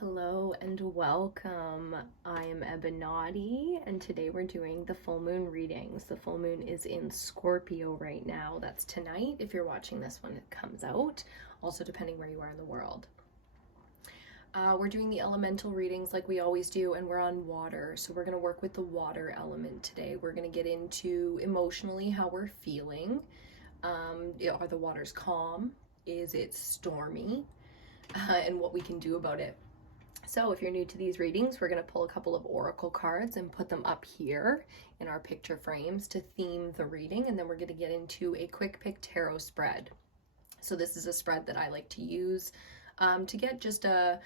Hello and welcome. I am Ebinotti and today we're doing the full moon readings. The full moon is in Scorpio right now. That's tonight if you're watching this when it comes out, also depending where you are in the world. We're doing the elemental readings like we always do, and we're on water, so we're going to work with the water element today. We're going to get into emotionally how we're feeling. Are the waters calm? Is it stormy? And what we can do about it. So if you're new to these readings, we're going to pull a couple of oracle cards and put them up here in our picture frames to theme the reading, and then we're going to get into a quick pick tarot spread. So this is a spread that I like to use to get just a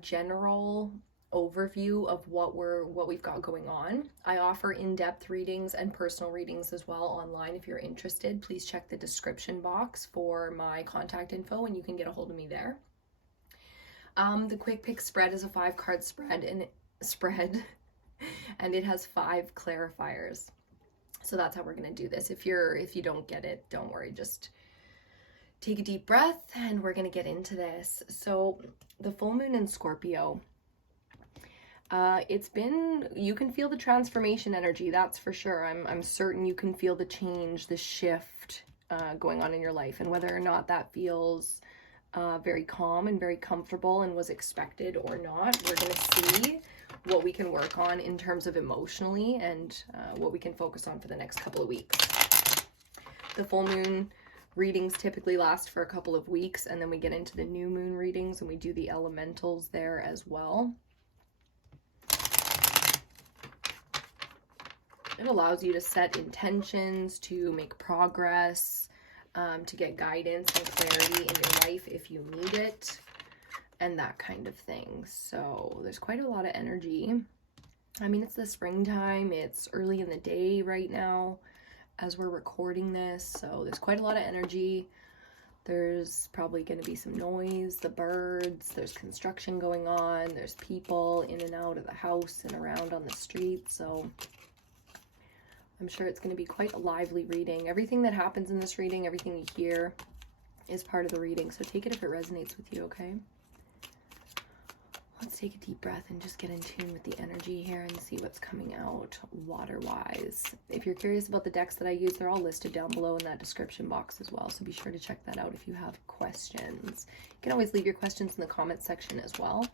general overview of what we've got going on. I offer in-depth readings and personal readings as well online. If you're interested, please check the description box for my contact info and you can get a hold of me there. The quick pick spread is a 5-card spread and it has 5 clarifiers. So that's how we're going to do this. If you don't get it, don't worry, just take a deep breath and we're going to get into this. So the full moon in Scorpio, you can feel the transformation energy, that's for sure. I'm certain you can feel the change, the shift going on in your life, and whether or not that feels very calm and very comfortable and was expected or not, we're going to see what we can work on in terms of emotionally and what we can focus on for the next couple of weeks. The full moon readings typically last for a couple of weeks, and then we get into the new moon readings and we do the elementals there as well. It allows you to set intentions, to make progress, to get guidance and clarity in your life if you need it, and that kind of thing. So there's quite a lot of energy. I mean, it's the springtime, it's early in the day right now as we're recording this, so there's quite a lot of energy. There's probably going to be some noise, the birds, there's construction going on, there's people in and out of the house and around on the street, so I'm sure it's going to be quite a lively reading. Everything that happens in this reading, everything you hear, is part of the reading. So take it if it resonates with you, okay? Let's take a deep breath and just get in tune with the energy here and see what's coming out water-wise. If you're curious about the decks that I use, they're all listed down below in that description box as well. So be sure to check that out if you have questions. You can always leave your questions in the comments section as well.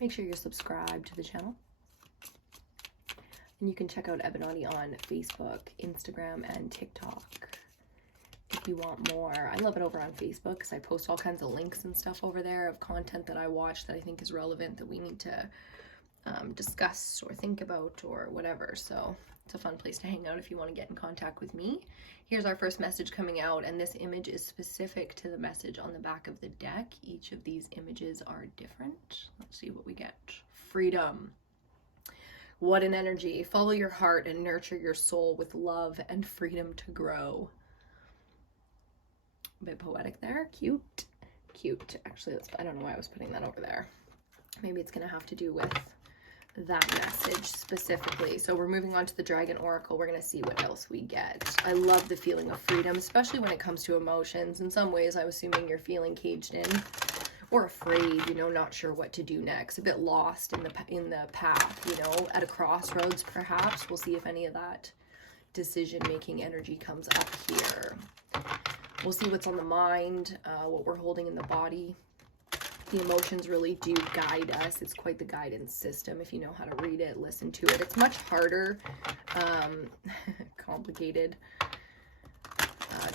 Make sure you're subscribed to the channel. And you can check out Ebinotti on Facebook, Instagram, and TikTok if you want more. I love it over on Facebook because I post all kinds of links and stuff over there of content that I watch that I think is relevant that we need to discuss or think about or whatever. So it's a fun place to hang out if you want to get in contact with me. Here's our first message coming out, and this image is specific to the message on the back of the deck. Each of these images are different. Let's see what we get. Freedom. What an energy. Follow your heart and nurture your soul with love and freedom to grow. A bit poetic there. Cute. Cute. Actually, I don't know why I was putting that over there. Maybe it's going to have to do with that message specifically. So we're moving on to the Dragon Oracle. We're going to see what else we get. I love the feeling of freedom, especially when it comes to emotions. In some ways, I'm assuming you're feeling caged in or afraid, you know, not sure what to do next, a bit lost in the path, you know, at a crossroads perhaps. We'll see if any of that decision-making energy comes up here. We'll see what's on the mind, what we're holding in the body. The emotions really do guide us. It's quite the guidance system if you know how to read it, listen to it. It's much harder, complicated,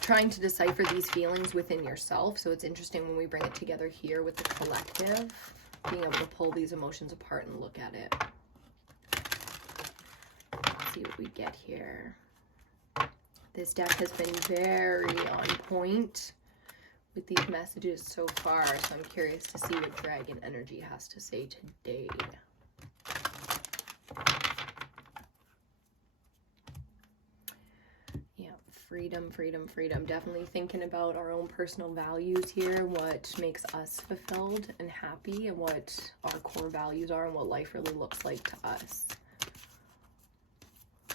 trying to decipher these feelings within yourself. So it's interesting when we bring it together here with the collective, being able to pull these emotions apart and look at it. Let's see what we get here. This deck has been very on point with these messages so far, so I'm curious to see what Dragon Energy has to say today. Yeah, freedom, freedom, freedom. Definitely thinking about our own personal values here, what makes us fulfilled and happy, and what our core values are, and what life really looks like to us.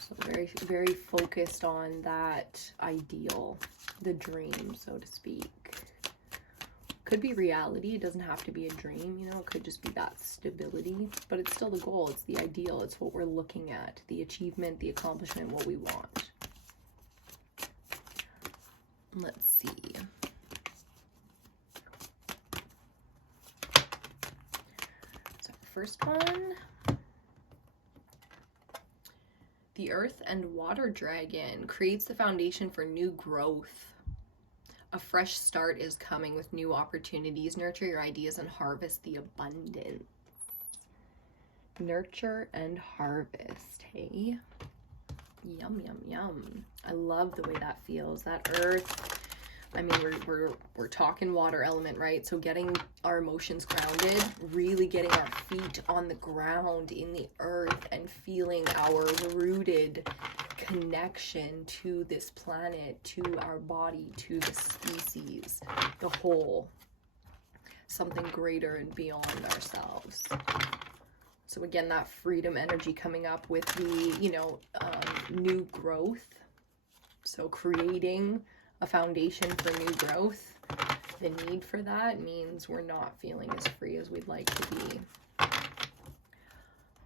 So very, very focused on that ideal, the dream, so to speak. Could be reality. It doesn't have to be a dream, you know, it could just be that stability, but it's still the goal. It's the ideal. It's what we're looking at, the achievement, the accomplishment, what we want. Let's see. So first one, the Earth and Water Dragon creates the foundation for new growth. A fresh start is coming with new opportunities. Nurture your ideas and harvest the abundance. Nurture and harvest, hey? Yum, yum, yum. I love the way that feels. That earth, I mean, we're talking water element, right? So getting our emotions grounded, really getting our feet on the ground in the earth and feeling our rooted connection to this planet, to our body, to the species, the whole, something greater and beyond ourselves. So again, that freedom energy coming up with the, you know, new growth. So creating a foundation for new growth. The need for that means we're not feeling as free as we'd like to be.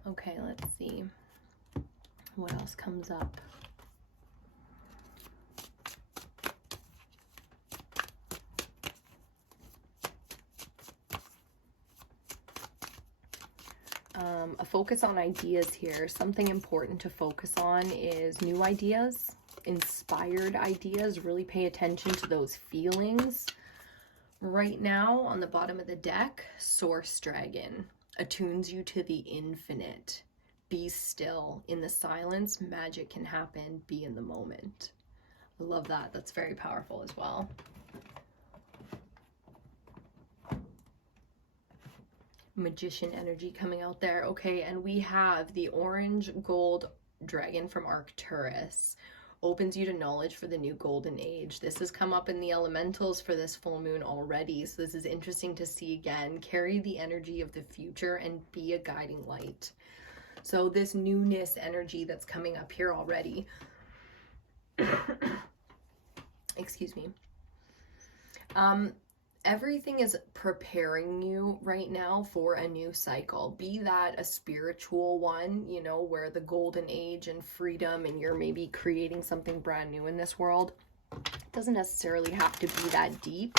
Okay, let's see what else comes up. A focus on ideas here. Something important to focus on is new ideas, inspired ideas. Really pay attention to those feelings. Right now, on the bottom of the deck, Source Dragon attunes you to the infinite. Be still. In the silence, magic can happen. Be in the moment. I love that. That's very powerful as well. Magician energy coming out there. Okay, and we have the orange gold dragon from Arcturus. Opens you to knowledge for the new golden age. This has come up in the elementals for this full moon already, so this is interesting to see again. Carry the energy of the future and be a guiding light. So this newness energy that's coming up here already, excuse me, everything is preparing you right now for a new cycle. Be that a spiritual one, you know, where the golden age and freedom and you're maybe creating something brand new in this world. It doesn't necessarily have to be that deep.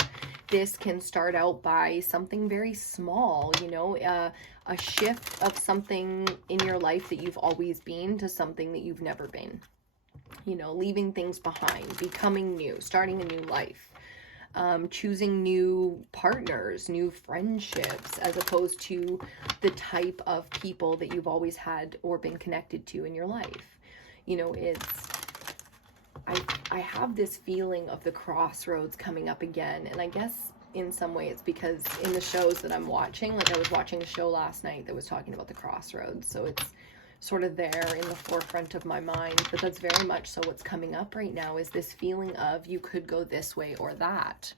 This can start out by something very small, you know, a shift of something in your life that you've always been to something that you've never been. You know, leaving things behind, becoming new, starting a new life. Choosing new partners, new friendships, as opposed to the type of people that you've always had or been connected to in your life. You know, I have this feeling of the crossroads coming up again, and I guess in some way it's because in the shows that I'm watching, like I was watching a show last night that was talking about the crossroads, so it's sort of there in the forefront of my mind. But that's very much so what's coming up right now, is this feeling of you could go this way or that.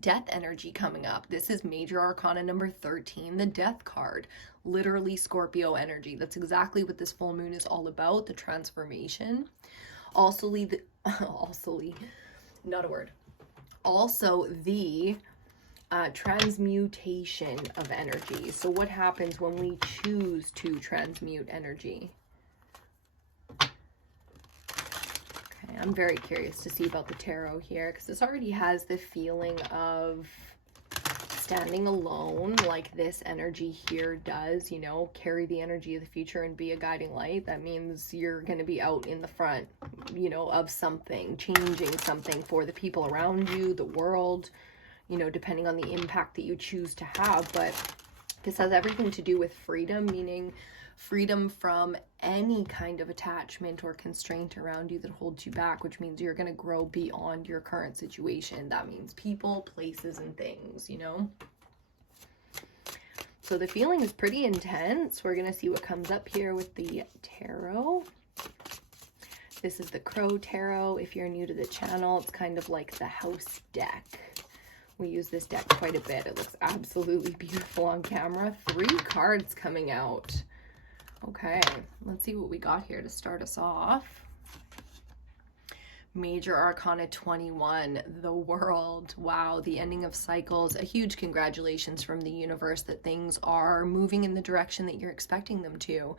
Death energy coming up. This is major arcana number 13, the death card. Literally Scorpio energy. That's exactly what this full moon is all about, the transformation. Also the transmutation of energy. So what happens when we choose to transmute energy? Okay, I'm very curious to see about the tarot here, because this already has the feeling of standing alone, like this energy here does, you know, carry the energy of the future and be a guiding light. That means you're going to be out in the front, you know, of something, changing something for the people around you, the world, you know, depending on the impact that you choose to have. But this has everything to do with freedom, meaning freedom from any kind of attachment or constraint around you that holds you back, which means you're going to grow beyond your current situation. That means people, places, and things, you know? So the feeling is pretty intense. We're going to see what comes up here with the tarot. This is the Crow Tarot. If you're new to the channel, it's kind of like the house deck. We use this deck quite a bit. It looks absolutely beautiful on camera. 3 cards coming out. Okay, let's see what we got here to start us off. Major Arcana 21, the world. Wow, the ending of cycles. A huge congratulations from the universe that things are moving in the direction that you're expecting them to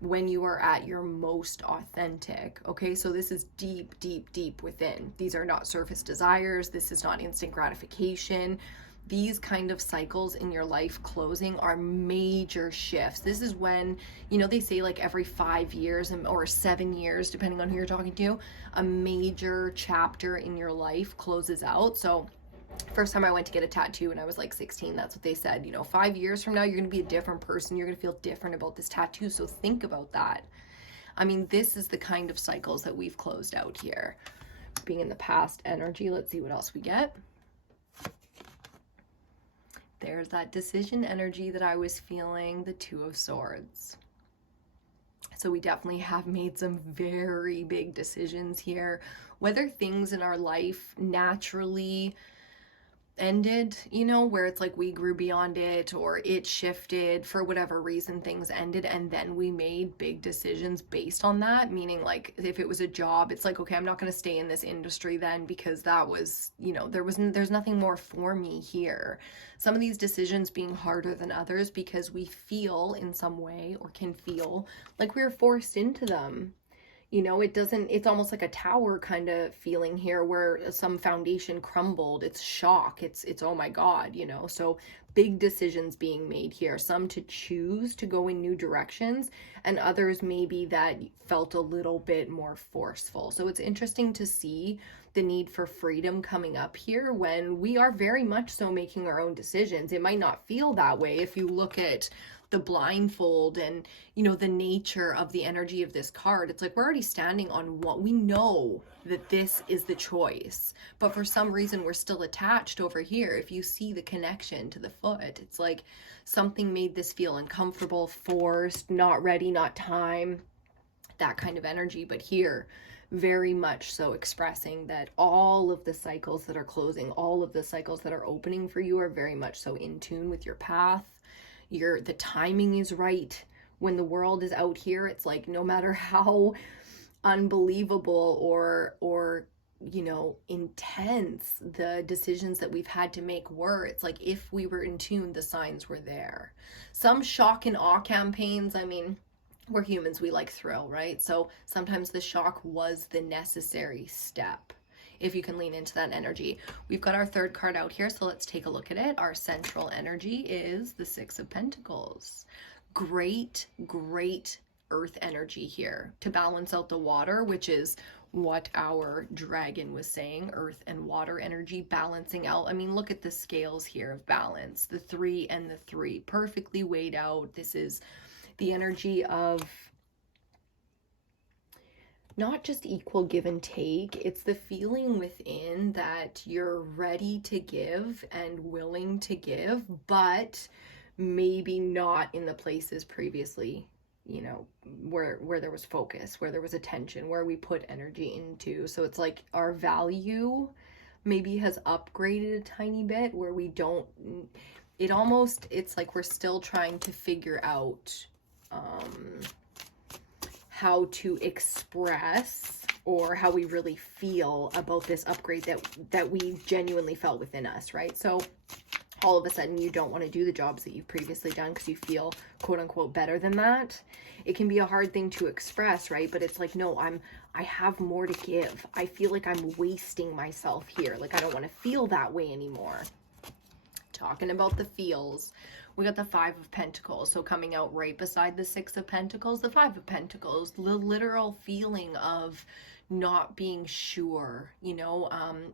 when you are at your most authentic. Okay, so this is deep, deep, deep within. These are not surface desires. This is not instant gratification. These kind of cycles in your life closing are major shifts. This is when, you know, they say like every 5 years or 7 years, depending on who you're talking to, a major chapter in your life closes out. So first time I went to get a tattoo when I was like 16, that's what they said, you know, 5 years from now, you're going to be a different person. You're going to feel different about this tattoo. So think about that. I mean, this is the kind of cycles that we've closed out here. Being in the past energy, let's see what else we get. There's that decision energy that I was feeling, the Two of Swords. So we definitely have made some very big decisions here. Whether things in our life naturally ended, you know, where it's like we grew beyond it or it shifted for whatever reason, things ended, and then we made big decisions based on that. Meaning, like, if it was a job, it's like, okay, I'm not going to stay in this industry then because that was, you know, there's nothing more for me here. Some of these decisions being harder than others because we feel in some way, or can feel like we're forced into them. You know, it's almost like a tower kind of feeling here where some foundation crumbled. It's shock. It's, oh my God, you know, so big decisions being made here, some to choose to go in new directions and others maybe that felt a little bit more forceful. So it's interesting to see the need for freedom coming up here when we are very much so making our own decisions. It might not feel that way if you look at the blindfold and, you know, the nature of the energy of this card. It's like we're already standing on what we know, that this is the choice, but for some reason we're still attached over here. If you see the connection to the foot, it's like something made this feel uncomfortable, forced, not ready, not time, that kind of energy. But here, very much so expressing that all of the cycles that are closing, all of the cycles that are opening for you are very much so in tune with your path. The timing is right. When the world is out here, it's like no matter how unbelievable or you know, intense the decisions that we've had to make were, it's like if we were in tune, the signs were there. Some shock and awe campaigns, I mean, we're humans, we like thrill, right? So sometimes the shock was the necessary step, if you can lean into that energy. We've got our third card out here, so let's take a look at it. Our central energy is the Six of Pentacles. Great, great earth energy here to balance out the water, which is what our dragon was saying, earth and water energy balancing out. I mean, look at the scales here of balance, the 3 and the 3 perfectly weighed out. This is the energy of not just equal give and take, it's the feeling within that you're ready to give and willing to give, but maybe not in the places previously, you know, where there was focus, where there was attention, where we put energy into. So it's like our value maybe has upgraded a tiny bit where we don't, it's like we're still trying to figure out how to express or how we really feel about this upgrade that we genuinely felt within us, right? So all of a sudden you don't want to do the jobs that you've previously done because you feel quote unquote better than that. It can be a hard thing to express, right? But it's like, no, I have more to give. I feel like I'm wasting myself here. Like I don't want to feel that way anymore. Talking about the feels, we got the Five of Pentacles. So coming out right beside the Six of Pentacles, the Five of Pentacles, the literal feeling of not being sure, you know,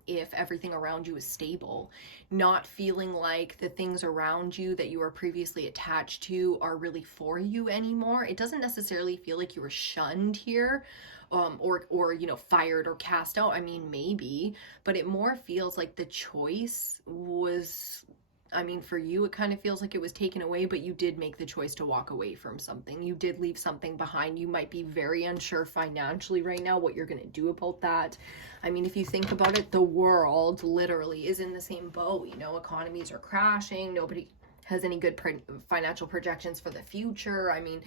if everything around you is stable, not feeling like the things around you that you were previously attached to are really for you anymore. It doesn't necessarily feel like you were shunned here, or you know, fired or cast out. I mean, maybe, but it more feels like the choice was, I mean, for you, it kind of feels like it was taken away, but you did make the choice to walk away from something. You did leave something behind. You might be very unsure financially right now what you're going to do about that. I mean, if you think about it, the world literally is in the same boat. You know, economies are crashing. Nobody has any good financial projections for the future. I mean,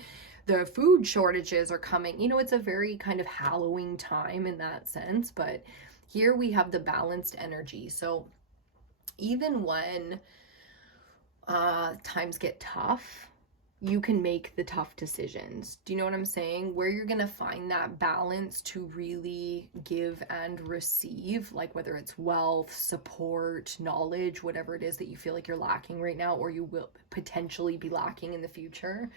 the food shortages are coming. You know, it's a very kind of hallowing time in that sense, but here we have the balanced energy. So even when times get tough, you can make the tough decisions. Do you know what I'm saying? Where you're going to find that balance to really give and receive, like whether it's wealth, support, knowledge, whatever it is that you feel like you're lacking right now, or you will potentially be lacking in the future.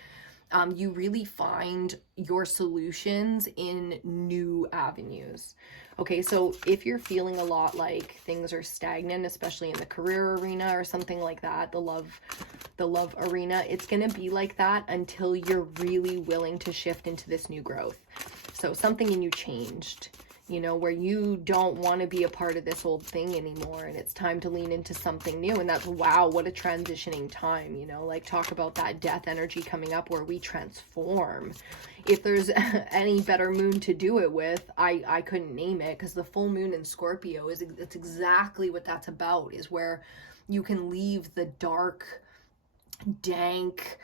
You really find your solutions in new avenues. Okay, so if you're feeling a lot like things are stagnant, especially in the career arena or something like that, the love arena, it's going to be like that until you're really willing to shift into this new growth. So something in you changed, you know, where you don't want to be a part of this old thing anymore, and it's time to lean into something new. And that's, wow, what a transitioning time, you know, like talk about that death energy coming up where we transform. If there's any better moon to do it with, I couldn't name it, because the full moon in Scorpio it's exactly what that's about, is where you can leave the dark, dank,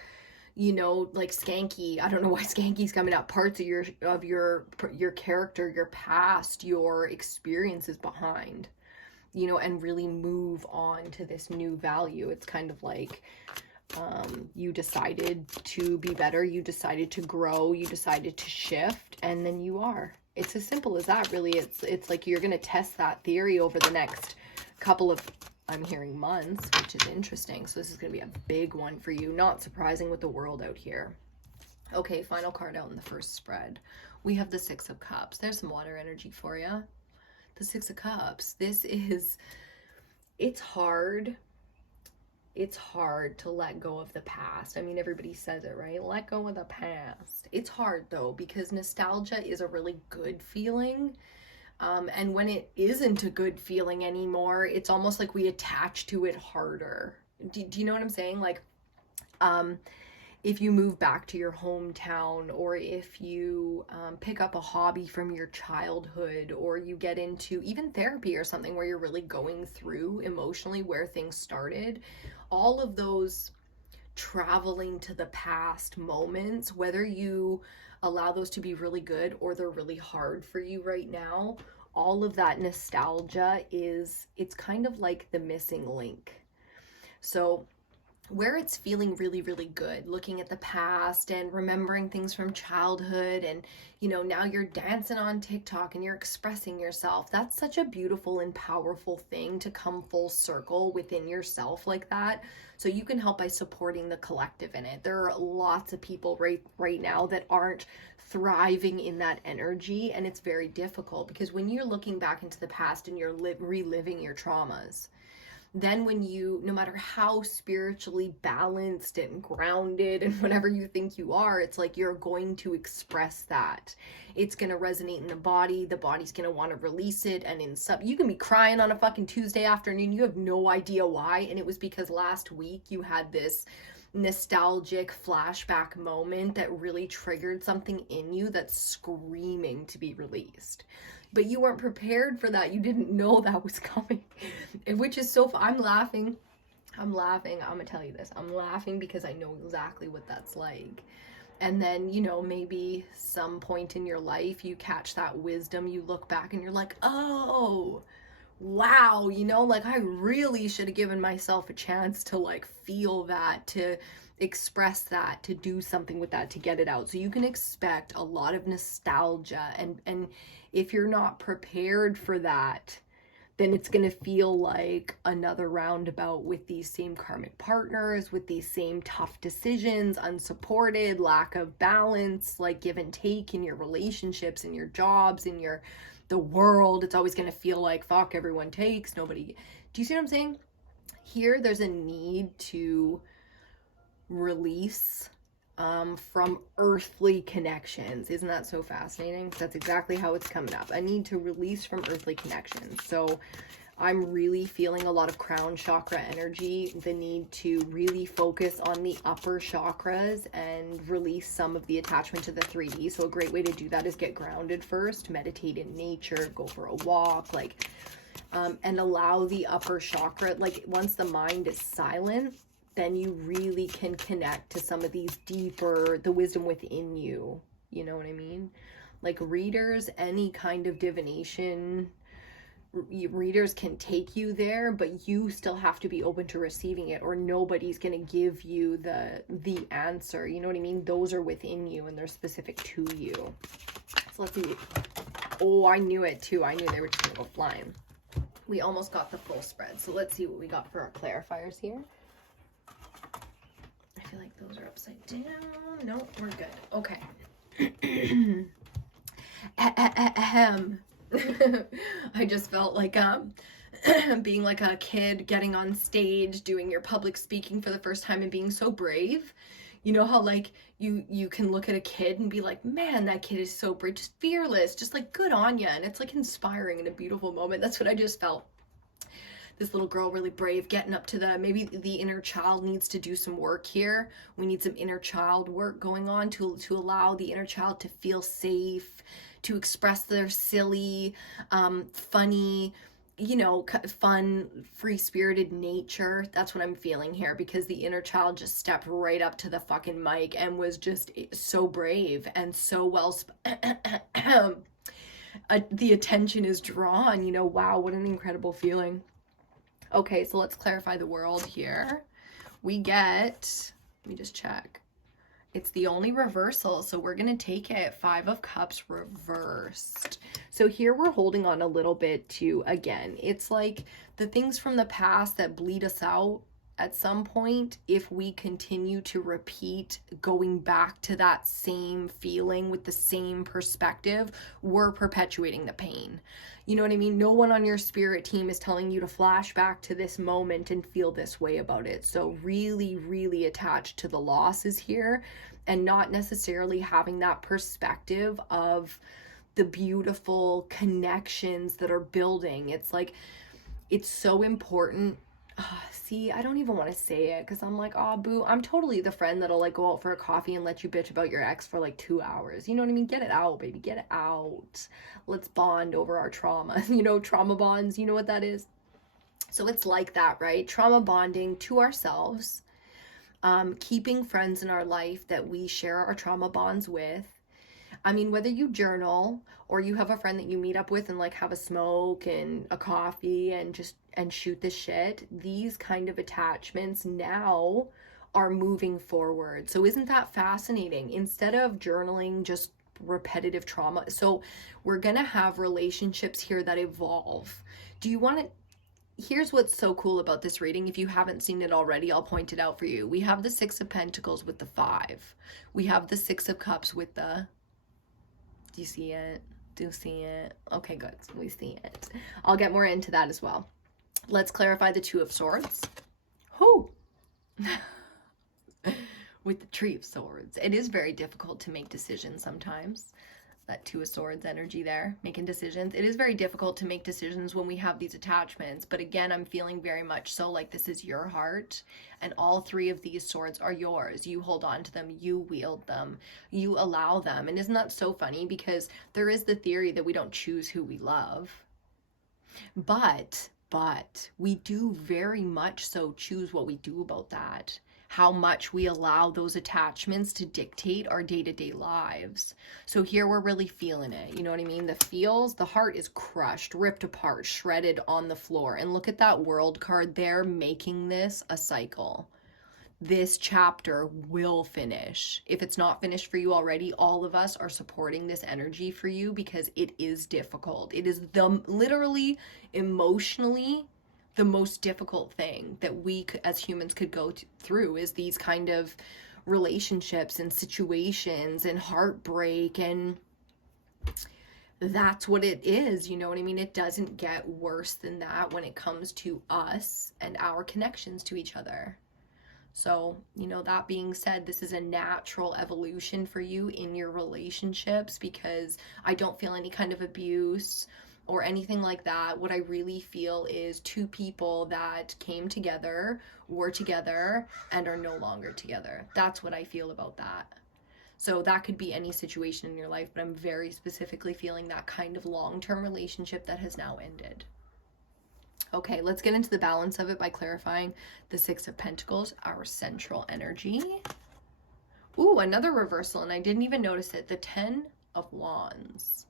you know, like skanky, I don't know why skanky's coming up, parts of your character, your past, your experiences behind, you know, and really move on to this new value. It's kind of like you decided to be better, you decided to grow, you decided to shift, and then you are. It's as simple as that, really. It's like you're going to test that theory over the next couple of, I'm hearing, months, which is interesting. So this is going to be a big one for you. Not surprising with the world out here. Okay, final card out in the first spread. We have the Six of Cups. There's some water energy for you. The Six of Cups. This is, it's hard. It's hard to let go of the past. I mean, everybody says it, right? Let go of the past. It's hard though, because nostalgia is a really good feeling. And when it isn't a good feeling anymore, it's almost like we attach to it harder. Do you know what I'm saying? Like, if you move back to your hometown, or if you pick up a hobby from your childhood, or you get into even therapy or something where you're really going through emotionally where things started, all of those traveling to the past moments, whether you allow those to be really good or they're really hard for you right now, all of that nostalgia it's kind of like the missing link. So where it's feeling really, really good, looking at the past and remembering things from childhood, and, you know, now you're dancing on TikTok and you're expressing yourself. That's such a beautiful and powerful thing to come full circle within yourself like that. So you can help by supporting the collective in it. There are lots of people right now that aren't thriving in that energy, and it's very difficult, because when you're looking back into the past and you're reliving your traumas, then when you, no matter how spiritually balanced and grounded and whatever you think you are, it's like you're going to express that. It's going to resonate in the body's going to want to release it. And in some, you can be crying on a fucking Tuesday afternoon, you have no idea why, and it was because last week you had this nostalgic flashback moment that really triggered something in you that's screaming to be released. But you weren't prepared for that. You didn't know that was coming, which is so I'm laughing. I'm gonna tell you this. I'm laughing because I know exactly what that's like. And then, you know, maybe some point in your life you catch that wisdom, you look back and you're like, oh, wow, you know, like I really should have given myself a chance to like feel that, to express that, to do something with that, to get it out. So you can expect a lot of nostalgia, and if you're not prepared for that, then it's going to feel like another roundabout with these same karmic partners, with these same tough decisions, unsupported, lack of balance, like give and take in your relationships, in your jobs, in the world. It's always going to feel like, fuck, everyone takes, nobody. Do you see what I'm saying? Here, there's a need to release from earthly connections. Isn't that so fascinating? That's exactly how it's coming up. I need to release from earthly connections. So I'm really feeling a lot of crown chakra energy, the need to really focus on the upper chakras and release some of the attachment to the 3D. So a great way to do that is get grounded first, meditate in nature, go for a walk, like, and allow the upper chakra, like once the mind is silent, then you really can connect to some of these deeper, the wisdom within you. You know what I mean? Like readers, any kind of divination, readers can take you there, but you still have to be open to receiving it, or nobody's going to give you the answer. You know what I mean? Those are within you and they're specific to you. So let's see. Oh, I knew it too. I knew they were just going to go flying. We almost got the full spread. So let's see what we got for our clarifiers here. I feel like those are upside down. No, we're good. Okay. I just felt like being like a kid getting on stage, doing your public speaking for the first time and being so brave. You know how like you can look at a kid and be like, man, that kid is so brave, just fearless, just like good on ya. And it's like inspiring and a beautiful moment. That's what I just felt. This little girl, really brave, getting up to maybe the inner child needs to do some work here. We need some inner child work going on to allow the inner child to feel safe, to express their silly, funny, you know, fun, free-spirited nature. That's what I'm feeling here, because the inner child just stepped right up to the fucking mic and was just so brave and so well the attention is drawn, you know. Wow, what an incredible feeling. Okay, so let's clarify the world here. We get, let me just check. It's the only reversal, so we're going to take it 5 of Cups reversed. So here we're holding on a little bit to, again, it's like the things from the past that bleed us out at some point. If we continue to repeat going back to that same feeling with the same perspective, we're perpetuating the pain. You know what I mean? No one on your spirit team is telling you to flash back to this moment and feel this way about it. So really, really attached to the losses here, and not necessarily having that perspective of the beautiful connections that are building. It's like, it's so important. See, I don't even want to say it because I'm like, oh, boo, I'm totally the friend that'll like go out for a coffee and let you bitch about your ex for like 2 hours. You know what I mean? Get it out, baby. Get it out. Let's bond over our trauma. You know, trauma bonds. You know what that is? So it's like that, right? Trauma bonding to ourselves, keeping friends in our life that we share our trauma bonds with. I mean, whether you journal or you have a friend that you meet up with and like have a smoke and a coffee and just shoot the shit, these kind of attachments now are moving forward. So isn't that fascinating? Instead of journaling just repetitive trauma, so we're gonna have relationships here that evolve. Do you want to? Here's what's so cool about this reading. If you haven't seen it already, I'll point it out for you. We have the 6 of Pentacles with the 5. We have the 6 of Cups with the, do you see it? Do you see it? Okay, good. We see it. I'll get more into that as well. Let's clarify the 2 of Swords. Whoo! With the Tree of Swords. It is very difficult to make decisions sometimes. That 2 of Swords energy there, making decisions. It is very difficult to make decisions when we have these attachments. But again, I'm feeling very much so like this is your heart. And all 3 of these swords are yours. You hold on to them. You wield them. You allow them. And isn't that so funny? Because there is the theory that we don't choose who we love. But we do very much so choose what we do about that. How much we allow those attachments to dictate our day-to-day lives. So here we're really feeling it. You know what I mean? The feels, the heart is crushed, ripped apart, shredded on the floor. And look at that World card there, making this a cycle. This chapter will finish. If it's not finished for you already, all of us are supporting this energy for you because it is difficult. It is literally emotionally the most difficult thing that we as humans could go through, is these kind of relationships and situations and heartbreak, and that's what it is. You know what I mean? It doesn't get worse than that when it comes to us and our connections to each other. So, you know, that being said, this is a natural evolution for you in your relationships, because I don't feel any kind of abuse or anything like that. What I really feel is 2 people that came together, were together, and are no longer together. That's what I feel about that. So that could be any situation in your life, but I'm very specifically feeling that kind of long-term relationship that has now ended. Okay, let's get into the balance of it by clarifying the Six of Pentacles, our central energy. Ooh, another reversal, and I didn't even notice it. The Ten of Wands.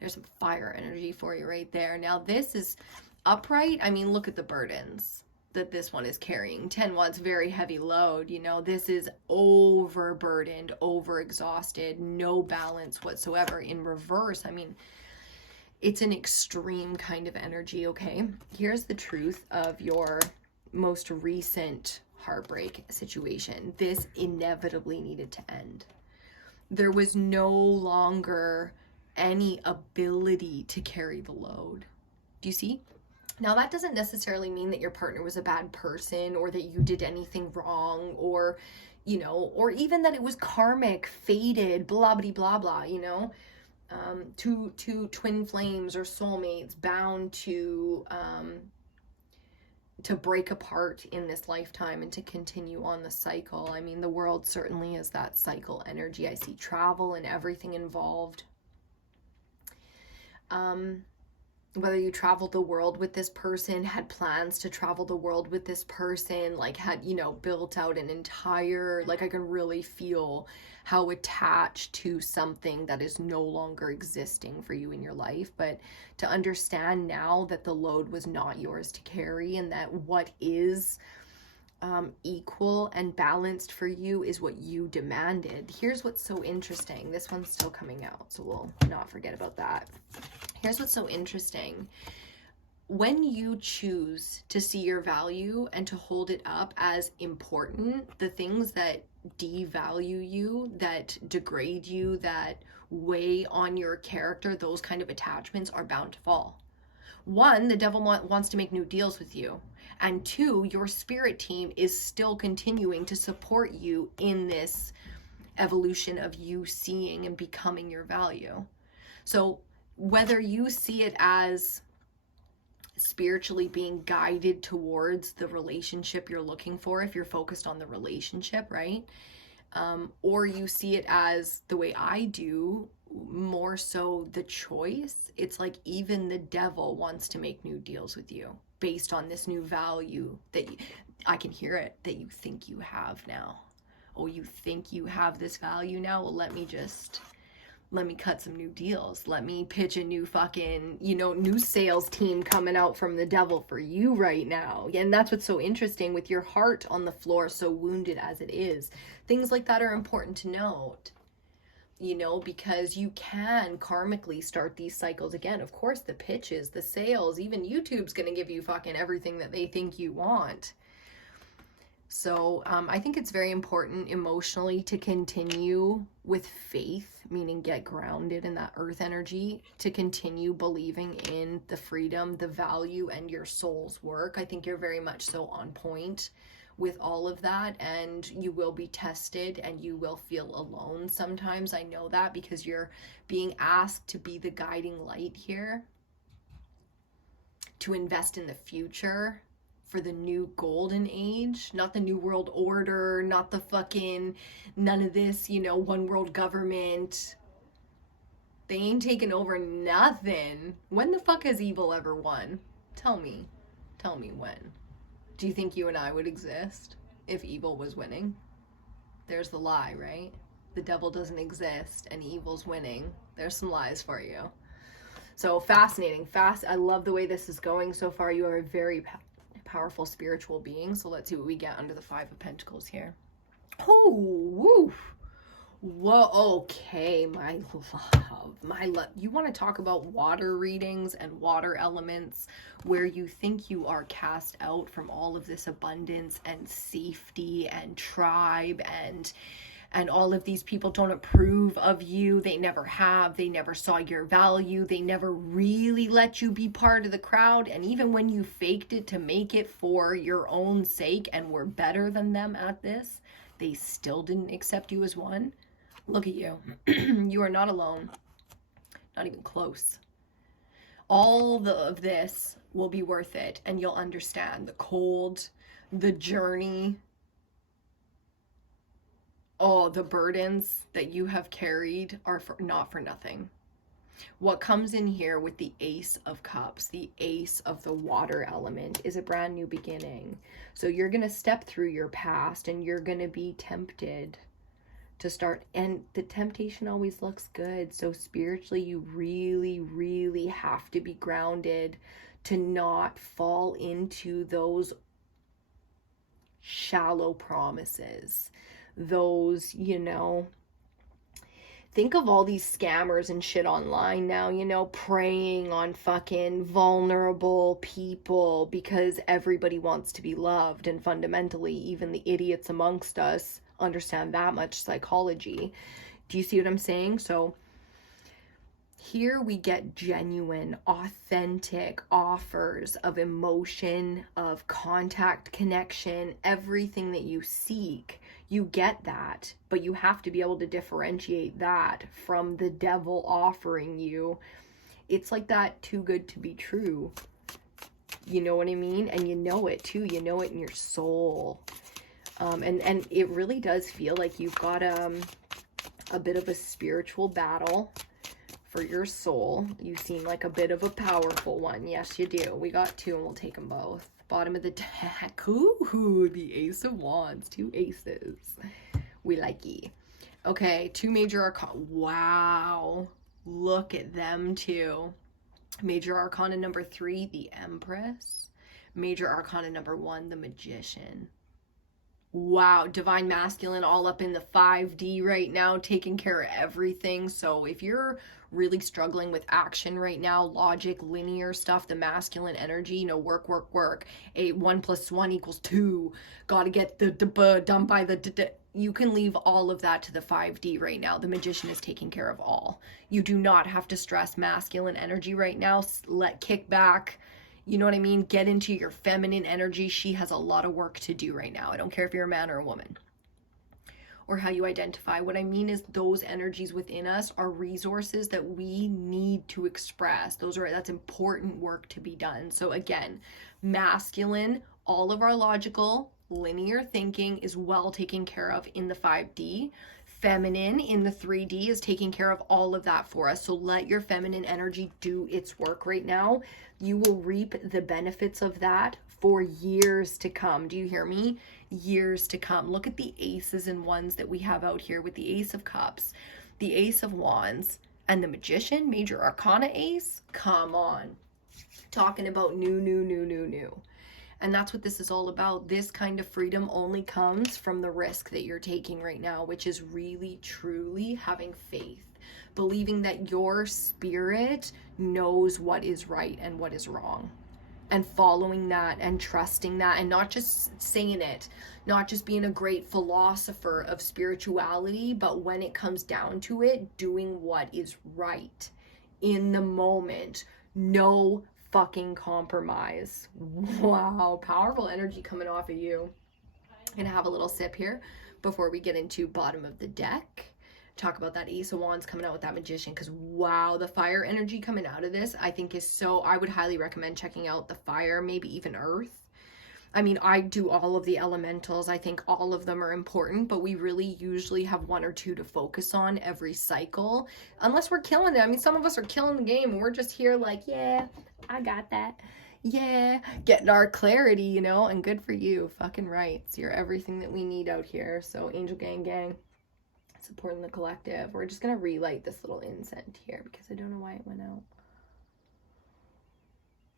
There's some fire energy for you right there. Now, this is upright. I mean, look at the burdens that this one is carrying. 10 Wands, very heavy load. You know, this is overburdened, overexhausted, no balance whatsoever. In reverse, I mean, it's an extreme kind of energy, okay? Here's the truth of your most recent heartbreak situation. This inevitably needed to end. There was no longer any ability to carry the load. Do you see? Now, that doesn't necessarily mean that your partner was a bad person or that you did anything wrong or, you know, or even that it was karmic, fated, blah, blah, blah, blah, you know? Two twin flames or soulmates bound to break apart in this lifetime and to continue on the cycle. I mean, the world certainly is that cycle energy. I see travel and everything involved. Whether you traveled the world with this person, had plans to travel the world with this person, like had, you know, built out an entire, like I can really feel how attached to something that is no longer existing for you in your life. But to understand now that the load was not yours to carry and that what is equal and balanced for you is what you demanded. Here's what's so interesting. This one's still coming out, so we'll not forget about that. Here's what's so interesting. When you choose to see your value and to hold it up as important, the things that devalue you, that degrade you, that weigh on your character, those kind of attachments are bound to fall. One, the devil wants to make new deals with you. And two, your spirit team is still continuing to support you in this evolution of you seeing and becoming your value. So whether you see it as spiritually being guided towards the relationship you're looking for, if you're focused on the relationship, right? Or you see it as the way I do, more so the choice. It's like even the devil wants to make new deals with you based on this new value that I can hear it, that you think you have now. Oh, you think you have this value now? Well, let me cut some new deals. Let me pitch a new fucking, you know, new sales team coming out from the devil for you right now. And that's what's so interesting with your heart on the floor, so wounded as it is. Things like that are important to note, you know, because you can karmically start these cycles again. Of course, the pitches, the sales, even YouTube's going to give you fucking everything that they think you want. So I think it's very important emotionally to continue with faith, meaning get grounded in that earth energy, to continue believing in the freedom, the value, and your soul's work. I think you're very much so on point with all of that, and you will be tested and you will feel alone sometimes. I know that because you're being asked to be the guiding light here, to invest in the future, for the new golden age, not the new world order, not the fucking, none of this, you know, one world government. They ain't taking over nothing. When the fuck has evil ever won? Tell me when. Do you think you and I would exist if evil was winning? There's the lie, right? The devil doesn't exist and evil's winning. There's some lies for you. So fascinating. I love the way this is going so far. You are a very powerful spiritual being. So let's see what we get under the Five of Pentacles here. Oh, woof. Whoa, okay, my love. You want to talk about water readings and water elements where you think you are cast out from all of this abundance and safety and tribe and all of these people don't approve of you. They never have. They never saw your value. They never really let you be part of the crowd. And even when you faked it to make it for your own sake and were better than them at this, they still didn't accept you as one. Look at you. You are not alone. Not even close. All of this will be worth it. And you'll understand the cold, the journey, all the burdens that you have carried are not for nothing. What comes in here with the Ace of Cups, the Ace of the water element, is a brand new beginning. So you're going to step through your past and you're going to be tempted to start, and the temptation always looks good. So spiritually, you really, really have to be grounded to not fall into those shallow promises, those, you know, think of all these scammers and shit online now, you know, preying on fucking vulnerable people because everybody wants to be loved, and fundamentally, even the idiots amongst us understand that much psychology. Do you see what I'm saying? So here we get genuine, authentic offers of emotion, of contact, connection, everything that you seek. You get that, but you have to be able to differentiate that from the devil offering you. It's like that too good to be true. You know what I mean? And you know it too. You know it in your soul. And it really does feel like you've got a bit of a spiritual battle for your soul. You seem like a bit of a powerful one. Yes, you do. We got two and we'll take them both. Bottom of the deck. Ooh, the Ace of Wands. Two aces. We likey. Okay, two major arcana. Wow. Look at them two. Major arcana number 3, the Empress. Major arcana number 1, the Magician. Wow, divine masculine all up in the 5D right now, taking care of everything. So if you're really struggling with action right now, logic, linear stuff, the masculine energy, you know, work. 1 + 1 = 2. Gotta get the done by the you can leave all of that to the 5D right now. The Magician is taking care of all. You do not have to stress masculine energy right now. Let kick back. You know what I mean? Get into your feminine energy. She has a lot of work to do right now. I don't care if you're a man or a woman or how you identify. What I mean is those energies within us are resources that we need to express. That's important work to be done. So again, masculine, all of our logical, linear thinking is well taken care of in the 5D. Feminine in the 3D is taking care of all of that for us. So let your feminine energy do its work right now. You will reap the benefits of that for years to come. Do you hear me? Years to come. Look at the aces and wands that we have out here with the Ace of Cups, the Ace of Wands, and the Magician, major arcana ace. Come on. Talking about new. And that's what this is all about. This kind of freedom only comes from the risk that you're taking right now, which is really, truly having faith. Believing that your spirit knows what is right and what is wrong. And following that and trusting that, and not just saying it, not just being a great philosopher of spirituality, but when it comes down to it, doing what is right in the moment. No fucking compromise. Wow, powerful energy coming off of you. I'm gonna have a little sip here before we get into bottom of the deck. Talk about that Ace of Wands coming out with that Magician, because wow, the fire energy coming out of this I think is so, I would highly recommend checking out the fire, maybe even earth. I mean, I do all of the elementals. I think all of them are important, but we really usually have 1 or 2 to focus on every cycle, unless we're killing it. I mean, some of us are killing the game and we're just here like, yeah, I got that. Yeah, getting our clarity, you know, and good for you. Fucking rights. You're everything that we need out here. So Angel gang. Supporting the collective. We're just gonna relight this little incense here because I don't know why it went out.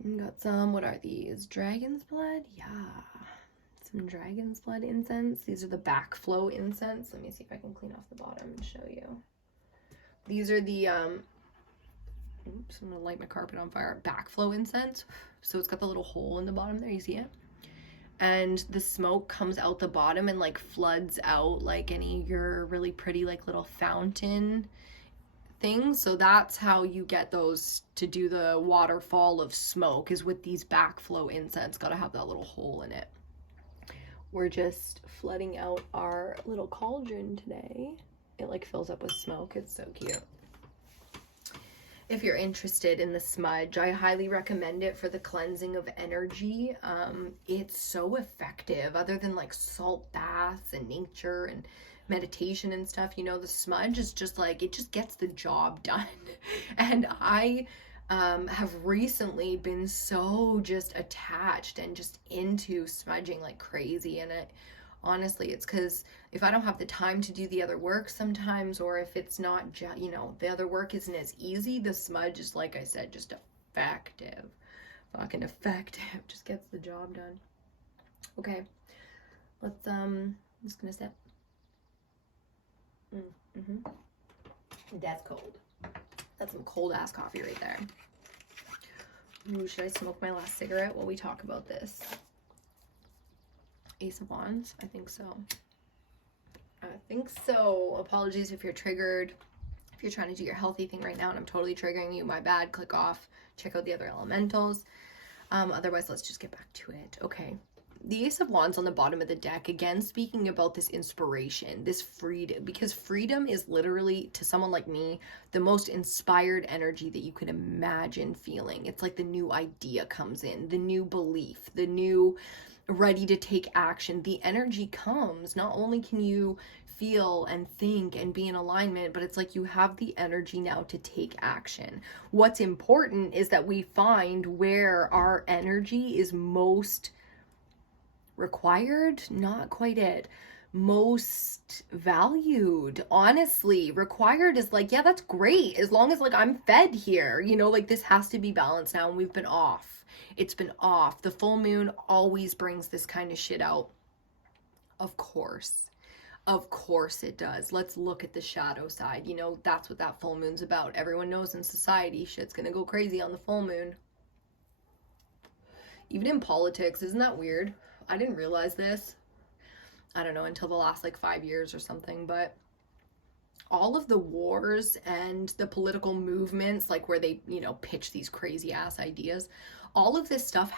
And got some, what are these? Dragon's blood? Yeah. Some dragon's blood incense. These are the backflow incense. Let me see if I can clean off the bottom and show you. These are the oops, I'm gonna light my carpet on fire. Backflow incense. So it's got the little hole in the bottom there, you see it? And the smoke comes out the bottom and like floods out like any your really pretty like little fountain things. So that's how you get those to do the waterfall of smoke, is with these backflow incense. Gotta have that little hole in it. We're just flooding out our little cauldron today. It like fills up with smoke. It's so cute. if you're interested in the smudge. I highly recommend it for the cleansing of energy. It's so effective. Other than like salt baths and nature and meditation and stuff, you know, the smudge is just like, it just gets the job done. And I have recently been so just attached and just into smudging like crazy. And honestly, it's because if I don't have the time to do the other work sometimes, or if it's not, you know, the other work isn't as easy, the smudge is, like I said, just effective. Fucking effective. Just gets the job done. Okay. Let's, I'm just gonna sip. That's cold. That's some cold ass coffee right there. Ooh, should I smoke my last cigarette while we talk about this? Ace of Wands? I think so. I think so. Apologies if you're triggered. If you're trying to do your healthy thing right now and I'm totally triggering you, my bad. Click off. Check out the other elementals. Otherwise, let's just get back to it. Okay. The Ace of Wands on the bottom of the deck, again, speaking about this inspiration, this freedom, because freedom is literally, to someone like me, the most inspired energy that you could imagine feeling. It's like the new idea comes in, the new belief, the new ready to take action. The energy comes. Not only can you feel and think and be in alignment, but it's like you have the energy now to take action. What's important is that we find where our energy is most required, not quite it, most valued. Honestly, required is like, yeah, that's great as long as like I'm fed here, you know, like this has to be balanced now, and we've been off. It's been off. The full moon always brings this kind of shit out. Of course it does. Let's look at the shadow side. You know, that's what that full moon's about. Everyone knows in society shit's gonna go crazy on the full moon. Even in politics, isn't that weird? I didn't realize this, I don't know, until the last like 5 years or something, but all of the wars and the political movements, like where they, you know, pitch these crazy ass ideas, all of this stuff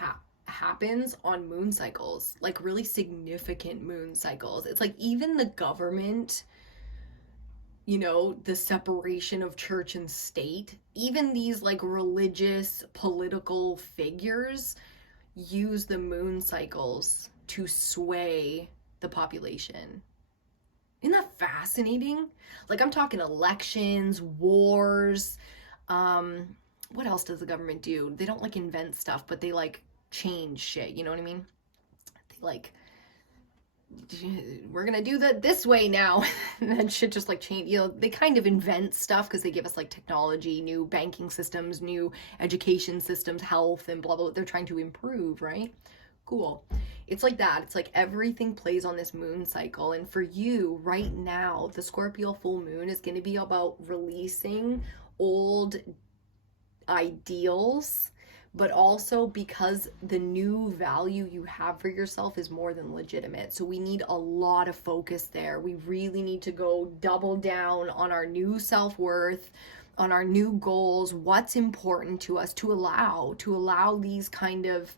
happens on moon cycles, like really significant moon cycles. It's like even the government, you know, the separation of church and state, even these like religious political figures use the moon cycles to sway the population. Isn't that fascinating? Like, I'm talking elections, wars. What else does the government do? They don't like invent stuff, but they like change shit. You know what I mean? They like, we're gonna do that this way now, and then shit just like change. You know, they kind of invent stuff because they give us like technology, new banking systems, new education systems, health, and blah blah. They're trying to improve, right? Cool. It's like that. It's like everything plays on this moon cycle, and for you right now, the Scorpio full moon is going to be about releasing old ideals, but also because the new value you have for yourself is more than legitimate. So we need a lot of focus there. We really need to go double down on our new self-worth, on our new goals, what's important to us, to allow these kind of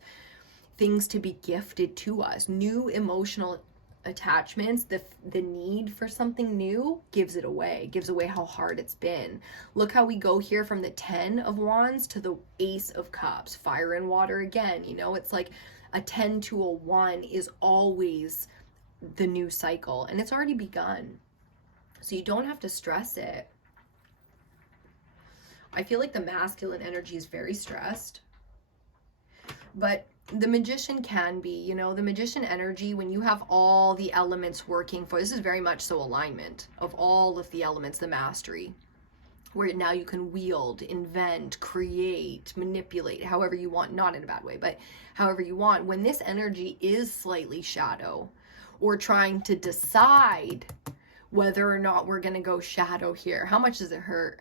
things to be gifted to us. New emotional attachments, the need for something new gives away how hard it's been. Look how we go here from the 10 of Wands to the Ace of Cups, fire and water again. You know, it's like a 10 to a 1 is always the new cycle, and it's already begun, so you don't have to stress it. I feel like the masculine energy is very stressed, but the Magician can be, you know, the Magician energy, when you have all the elements working for, this is very much so alignment of all of the elements, the mastery, where now you can wield, invent, create, manipulate, however you want, not in a bad way, but however you want. When this energy is slightly shadow, or trying to decide whether or not we're going to go shadow here, how much does it hurt?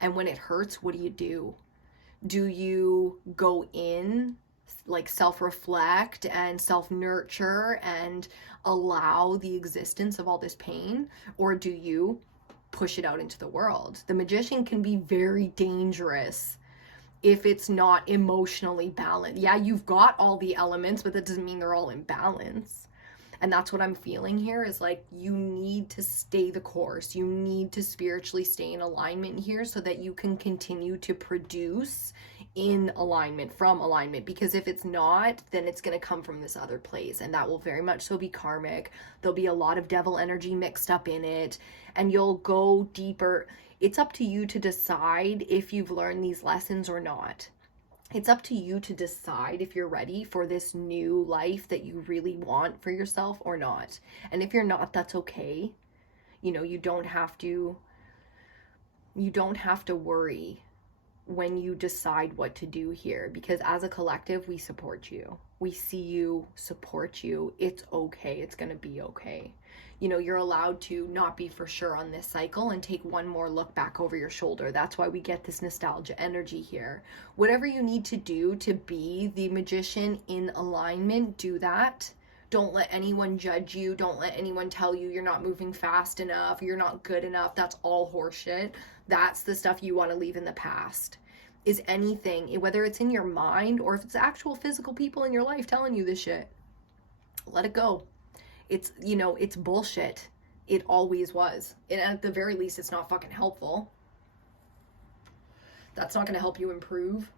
And when it hurts, what do? Do you go in, like self-reflect and self-nurture and allow the existence of all this pain, or do you push it out into the world? The Magician can be very dangerous if it's not emotionally balanced. Yeah, you've got all the elements, but that doesn't mean they're all in balance. And that's what I'm feeling here, is like, you need to stay the course. You need to spiritually stay in alignment here so that you can continue to produce in alignment, from alignment. Because if it's not, then it's going to come from this other place, and that will very much so be karmic. There'll be a lot of devil energy mixed up in it, and you'll go deeper. It's up to you to decide if you've learned these lessons or not. It's up to you to decide if you're ready for this new life that you really want for yourself or not. And if you're not, that's okay. You know, you don't have to worry when you decide what to do here, because as a collective, we support you. We see you, support you. It's okay. It's going to be okay. You know, you're allowed to not be for sure on this cycle and take one more look back over your shoulder. That's why we get this nostalgia energy here. Whatever you need to do to be the magician in alignment, do that. Don't let anyone judge you. Don't let anyone tell you you're not moving fast enough, you're not good enough. That's all horseshit. That's the stuff you want to leave in the past. Is anything, whether it's in your mind or if it's actual physical people in your life telling you this shit, let it go. It's, you know, it's bullshit. It always was. And at the very least, it's not fucking helpful. That's not going to help you improve.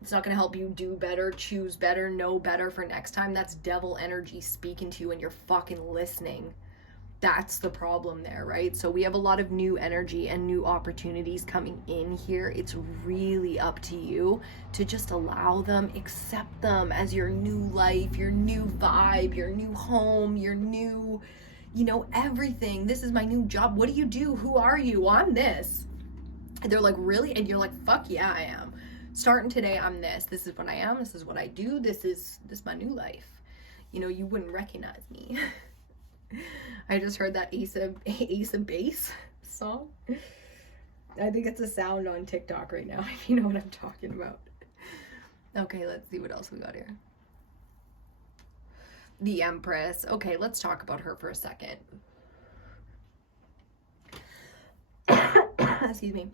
It's not going to help you do better, choose better, know better for next time. That's devil energy speaking to you, and you're fucking listening. That's the problem there, right? So we have a lot of new energy and new opportunities coming in here. It's really up to you to just allow them, accept them as your new life, your new vibe, your new home, your new, you know, everything. This is my new job. What do you do? Who are you? Well, I'm this. And they're like, really? And you're like, fuck yeah, I am. Starting today, I'm this. This is what I am. This is what I do. This is my new life. You know, you wouldn't recognize me. I just heard that Ace of Base song. I think it's a sound on TikTok right now, if you know what I'm talking about. Okay, let's see what else we got here. The Empress. Okay, let's talk about her for a second. Excuse me.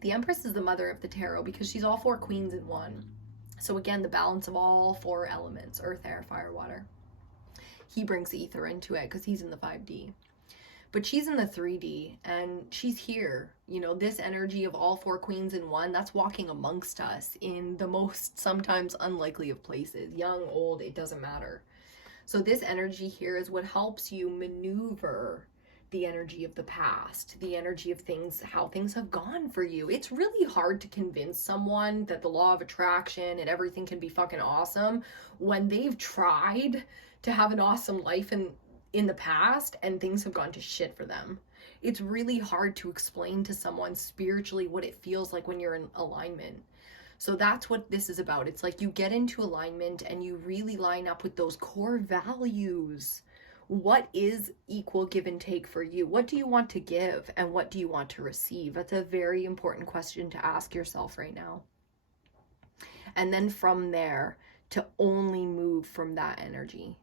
The Empress is the mother of the tarot because she's all four queens in one. So again, the balance of all four elements: earth, air, fire, water. He brings ether into it because he's in the 5D. But she's in the 3D, and she's here. You know, this energy of all four queens in one, that's walking amongst us in the most sometimes unlikely of places. Young, old, it doesn't matter. So this energy here is what helps you maneuver the energy of the past, the energy of things, how things have gone for you. It's really hard to convince someone that the law of attraction and everything can be fucking awesome when they've tried to have an awesome life in the past and things have gone to shit for them. It's really hard to explain to someone spiritually what it feels like when you're in alignment. So that's what this is about. It's like you get into alignment and you really line up with those core values. What is equal give and take for you? What do you want to give and what do you want to receive? That's a very important question to ask yourself right now. And then from there, to only move from that energy.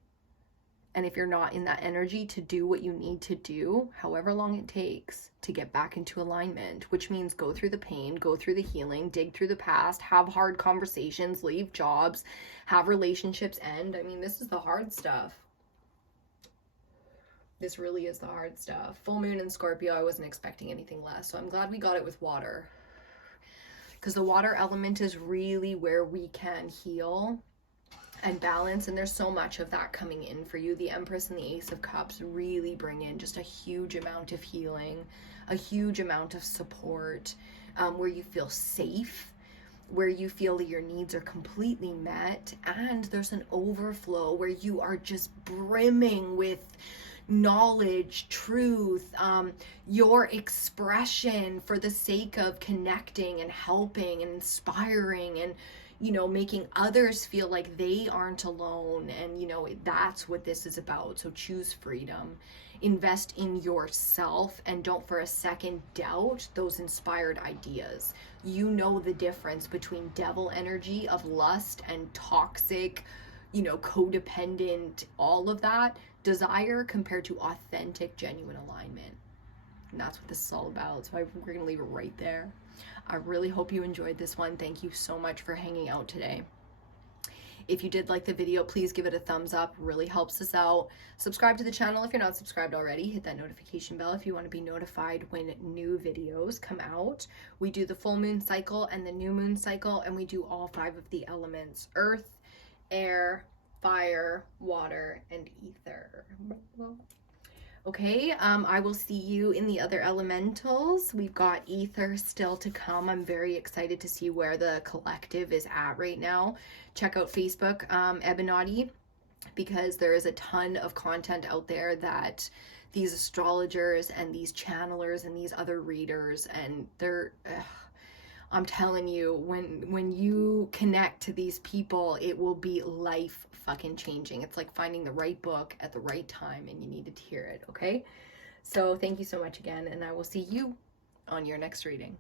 And if you're not in that energy, to do what you need to do, however long it takes to get back into alignment, which means go through the pain, go through the healing, dig through the past, have hard conversations, leave jobs, have relationships end. I mean, this is the hard stuff. This really is the hard stuff. Full moon in Scorpio, I wasn't expecting anything less. So I'm glad we got it with water. Because the water element is really where we can heal and balance, and there's so much of that coming in for you. The Empress and the Ace of Cups really bring in just a huge amount of healing, a huge amount of support, where you feel safe, where you feel that your needs are completely met, and there's an overflow where you are just brimming with knowledge, truth, your expression for the sake of connecting and helping and inspiring and, you know, making others feel like they aren't alone. And, you know, that's what this is about. So choose freedom, invest in yourself, and don't for a second doubt those inspired ideas. You know the difference between devil energy of lust and toxic, you know, codependent, all of that desire compared to authentic, genuine alignment. And that's what this is all about. So we're going to leave it right there. I really hope you enjoyed this one. Thank you so much for hanging out today. If you did like the video, please give it a thumbs up. Really helps us out. Subscribe to the channel if you're not subscribed already. Hit that notification bell if you want to be notified when new videos come out. We do the full moon cycle and the new moon cycle, and we do all 5 of the elements: earth, air, fire, water, and ether. Okay, I will see you in the other elementals. We've got ether still to come. I'm very excited to see where the collective is at right now. Check out Facebook, Ebinotti, because there is a ton of content out there that these astrologers and these channelers and these other readers, and they're... I'm telling you, when you connect to these people, it will be life fucking changing. It's like finding the right book at the right time, and you needed to hear it, okay? So thank you so much again, and I will see you on your next reading.